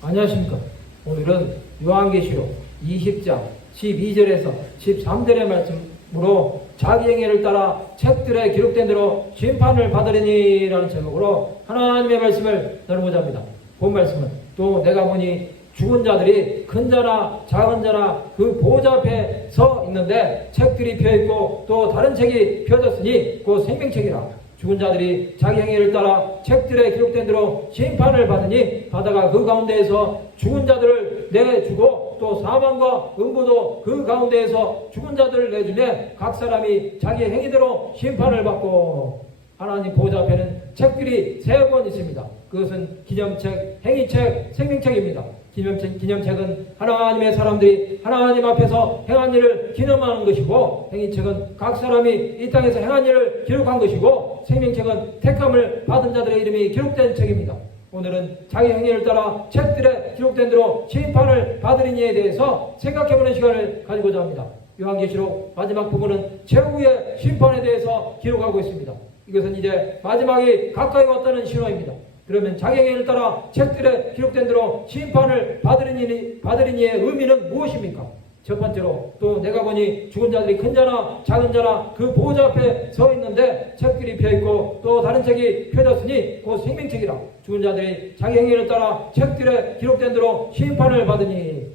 안녕하십니까. 오늘은 요한계시록 20장 12절에서 13절의 말씀으로 자기 행위를 따라 책들에 기록된 대로 심판을 받으리니 라는 제목으로 하나님의 말씀을 나누고자 합니다. 본 말씀은 또 내가 보니 죽은 자들이 큰 자나 작은 자나 그 보호자 앞에 서 있는데 책들이 펴있고 또 다른 책이 펴졌으니 곧 생명책이라. 죽은 자들이 자기 행위를 따라 책들에 기록된 대로 심판을 받으니 바다가 그 가운데에서 죽은 자들을 내주고 또 사망과 음부도 그 가운데에서 죽은 자들을 내주매 각 사람이 자기 행위대로 심판을 받고. 하나님 보호자 앞에는 책들이 3권 있습니다. 그것은 기념책, 행위책, 생명책입니다. 기념책은 하나님의 사람들이 하나님 앞에서 행한 일을 기념하는 것이고, 행위책은 각 사람이 이 땅에서 행한 일을 기록한 것이고, 생명책은 택함을 받은 자들의 이름이 기록된 책입니다. 오늘은 자기 행위를 따라 책들에 기록된 대로 심판을 받으리니에 대해서 생각해보는 시간을 가지고자 합니다. 요한계시록 마지막 부분은 최후의 심판에 대해서 기록하고 있습니다. 이것은 이제 마지막이 가까이 왔다는 신호입니다. 그러면 자기 행위를 따라 책들에 기록된 대로 심판을 받으리니의 의미는 무엇입니까? 첫 번째로 또 내가 보니 죽은 자들이 큰 자나 작은 자나 그 보호자 앞에 서 있는데 책들이 펴있고 또 다른 책이 펴졌으니 곧 생명책이라. 죽은 자들이 자기 행위를 따라 책들에 기록된 대로 심판을 받으니,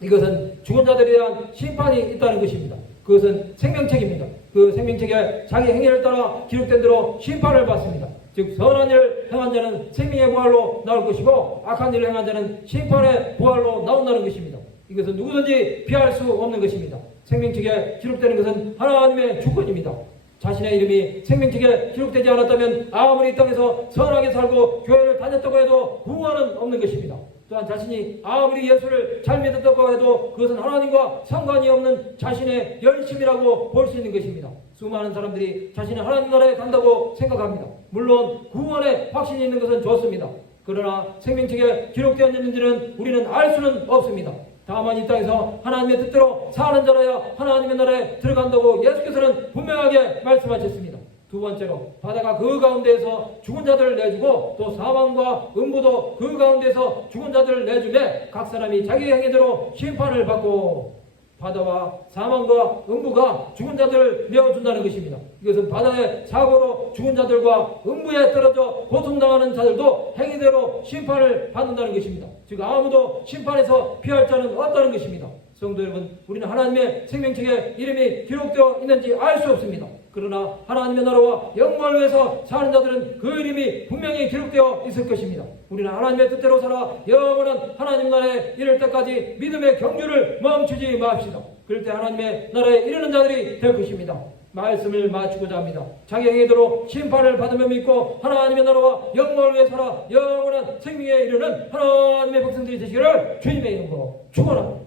이것은 죽은 자들에 대한 심판이 있다는 것입니다. 그것은 생명책입니다. 그 생명책에 자기 행위를 따라 기록된 대로 심판을 받습니다. 즉 선한 일을 행한 자는 생명의 부활로 나올 것이고 악한 일을 행한 자는 심판의 부활로 나온다는 것입니다. 이것은 누구든지 피할 수 없는 것입니다. 생명책에 기록되는 것은 하나님의 주권입니다. 자신의 이름이 생명책에 기록되지 않았다면 아무리 이 땅에서 선하게 살고 교회를 다녔다고 해도 구원은 없는 것입니다. 또한 자신이 아무리 예수를 잘 믿었다고 해도 그것은 하나님과 상관이 없는 자신의 열심이라고 볼 수 있는 것입니다. 수많은 사람들이 자신은 하나님 나라에 간다고 생각합니다. 물론 구원에 확신이 있는 것은 좋습니다. 그러나 생명책에 기록되어 있는지는 우리는 알 수는 없습니다. 다만 이 땅에서 하나님의 뜻대로 사는 자라야 하나님의 나라에 들어간다고 예수께서는 분명하게 말씀하셨습니다. 두 번째로 바다가 그 가운데에서 죽은 자들을 내주고 또 사망과 음부도 그 가운데에서 죽은 자들을 내주매 각 사람이 자기 행위대로 심판을 받고. 바다와 사망과 음부가 죽은 자들을 내어준다는 것입니다. 이것은 바다의 사고로 죽은 자들과 음부에 떨어져 고통당하는 자들도 행위대로 심판을 받는다는 것입니다. 즉 아무도 심판에서 피할 자는 없다는 것입니다. 성도 여러분, 우리는 하나님의 생명책에 이름이 기록되어 있는지 알 수 없습니다. 그러나 하나님의 나라와 영광을 위해서 사는 자들은 그 이름이 분명히 기록되어 있을 것입니다. 우리는 하나님의 뜻대로 살아 영원한 하나님 나라에 이를 때까지 믿음의 경주를 멈추지 맙시다. 그럴 때 하나님의 나라에 이르는 자들이 될 것입니다. 말씀을 마치고자 합니다. 자기 행위대로 심판을 받으며 믿고 하나님의 나라와 영광을 위해 살아 영원한 생명에 이르는 하나님의 백성들이 되시기를 주님의 이름으로 축원합니다.